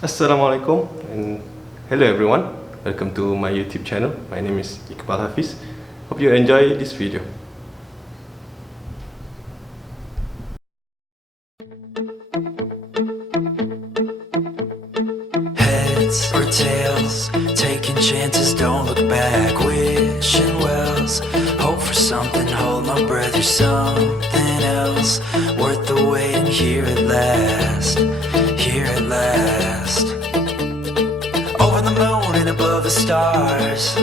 Assalamualaikum and hello everyone, welcome to my YouTube channel. My name is Iqbal Hafiz. Hope you enjoy this video. Heads or tails, taking chances, don't look back, wishing wells, hope for something, hold my breath, there's something else worth the wait, and here at last, here at last. Over the moon and above the stars,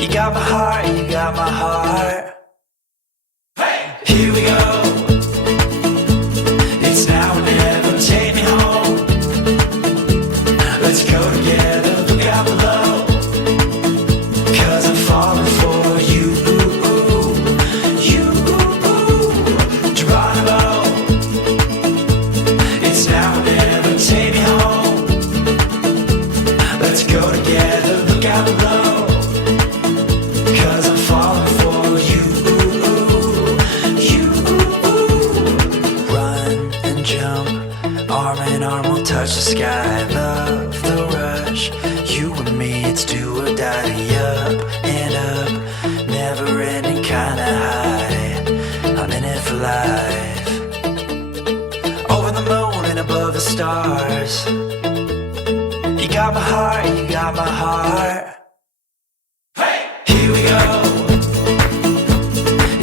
you got my heart, you got my heart. Hey! Here we go. It's now or never, take me home. Let's go together, look out below. 'Cause I'm falling for you, you, Geronimo. It's now or never, take me home. Let's go together, look out below. 'Cause I'm falling for you, you. Run and jump, arm in arm, we'll touch the sky. Love the rush, you and me, it's do or die. Up and up, never ending kinda high. I'm in it for life. Over the moon and above the stars, you got my heart, you got my heart. Hey! Here we go.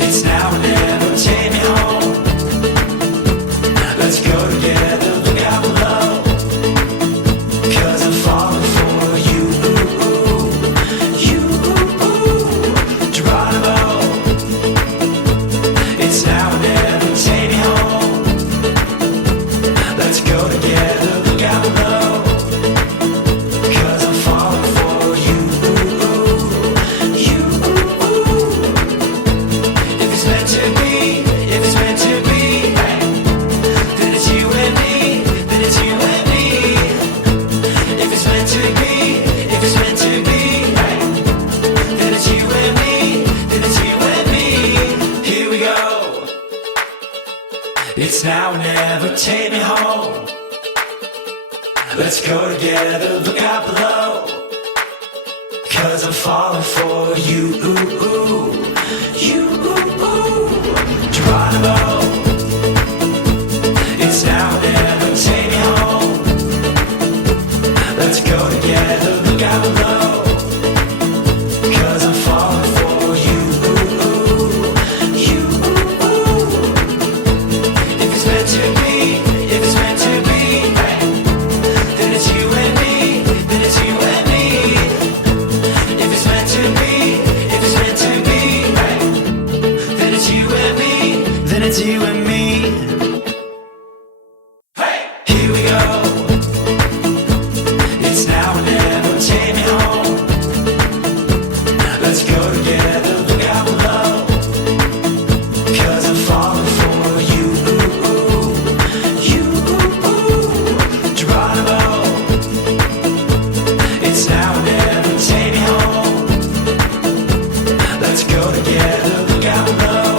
It's now or never, take me home. Let's go together, look out below. 'Cause I'm falling for you, you, Geronimo. It's now or never, take me home. Let's go together, look out below. 'Cause I'm falling for you, you. If it's meant to be, if it's meant to be, then it's you and me, then it's you and me. If it's meant to be, if it's meant to be, then it's you and me, then it's you and me. Here we go. It's now or never, take me home. Let's go together, look out below. 'Cause I'm falling for you, you, Geronimo. It's now or never, take me home. Let's go together, look out below. 'Cause I'm falling for you, you. If it's meant to be, if it's meant to be, then it's you and me, then it's you and me. If it's meant to be, if it's meant to be, then it's you and me, then it's you and me. Hey! Here we go. It's now or never, take me home. Let's go together, look out below. 'Cause I'm falling for you, you, Geronimo. It's now or never, take me home. Let's go together, look out below.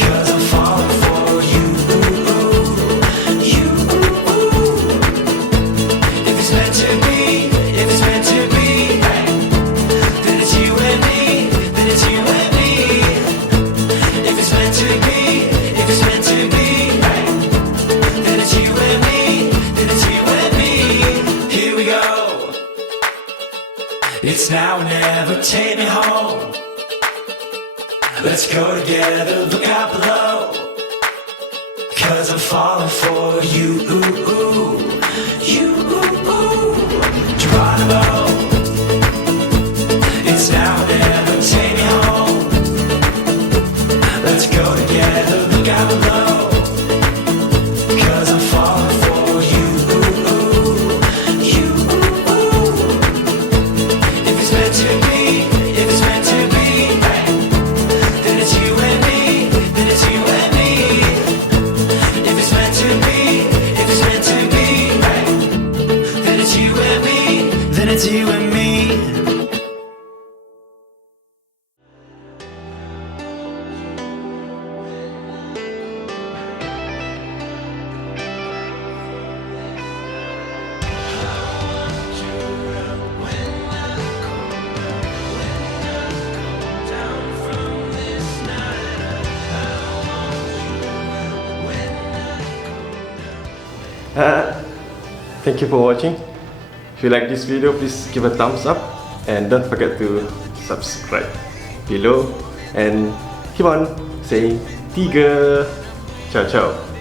'Cause I'm falling for you, you. If it's meant to be, if it's meant to be, then it's you and me, then it's you and me. If it's meant to be, if it's meant to be, then it's you and me, then it's you and me. Here we go. It's now or never, take me home. Let's go together, look out below. 'Cause I'm falling for you, you, Geronimo. It's now or never, take me home. Let's go together, look out below. 'Cause I'm falling for you, you. If it's meant to be, if it's meant to be, then it's you and me, then it's you and me. If it's meant to be, if it's meant to be, then it's you and me, then it's you and me. Thank you for watching. If you like this video, please give a thumbs up and don't forget to subscribe below and keep on saying tiga. Ciao ciao.